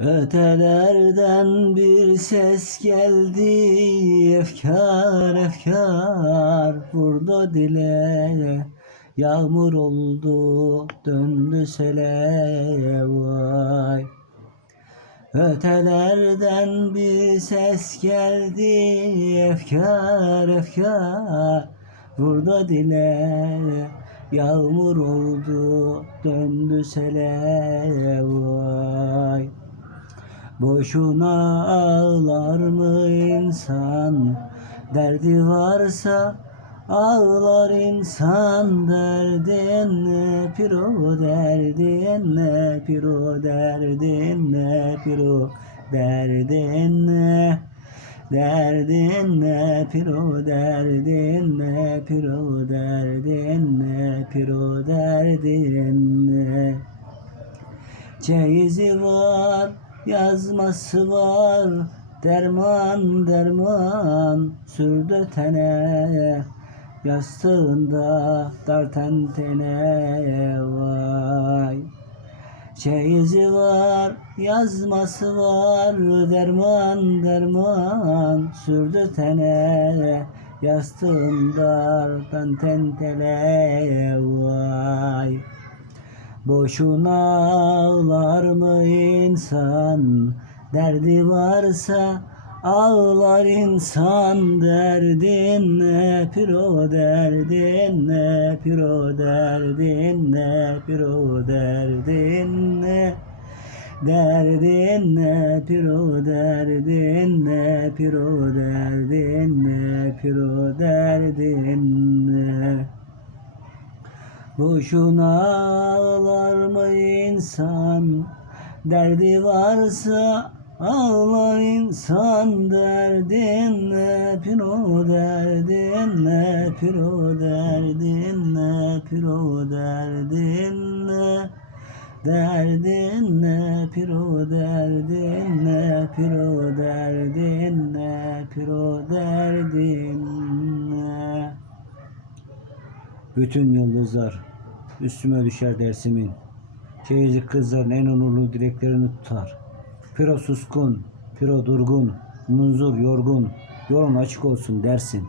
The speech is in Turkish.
Ötelerden bir ses geldi Efkar efkar vurdu dile. Yağmur oldu döndü sele vay. Ötelerden bir ses geldi Efkar efkar vurdu dile. Yağmur oldu döndü sele vay Boşuna ağlar mı insan? Derdi varsa ağlar insan. Derdin ne piro derdin ne piro derdin ne piro derdin ne Derdin ne piro derdin ne piro derdin ne piro derdin ne. Çeyizi var, yazması var, derman derman sürdü tene, yastığında dar tentene vay. Çeyizi var, yazması var, derman derman sürdü tene, yastığında dar tentene vay. Boşuna ağlar mı insan? Derdi varsa ağlar insan. Derdin ne piro derdin ne piro derdin ne piro derdin ne Derdin ne piro derdin ne piro derdin ne piro derdin Boşuna ağlar mı insan? Derdi varsa ağlar insan. Derdin ne piro derdin ne piro derdin ne piro derdin ne Derdin ne piro derdin ne piro derdin ne piro derdin ne. Bütün yıldızlar üstüme düşer dersimin. Çeyizlik kızların en onurlu dileklerini tutar. Piro suskun, piro durgun, munzur yorgun, yolun açık olsun dersin.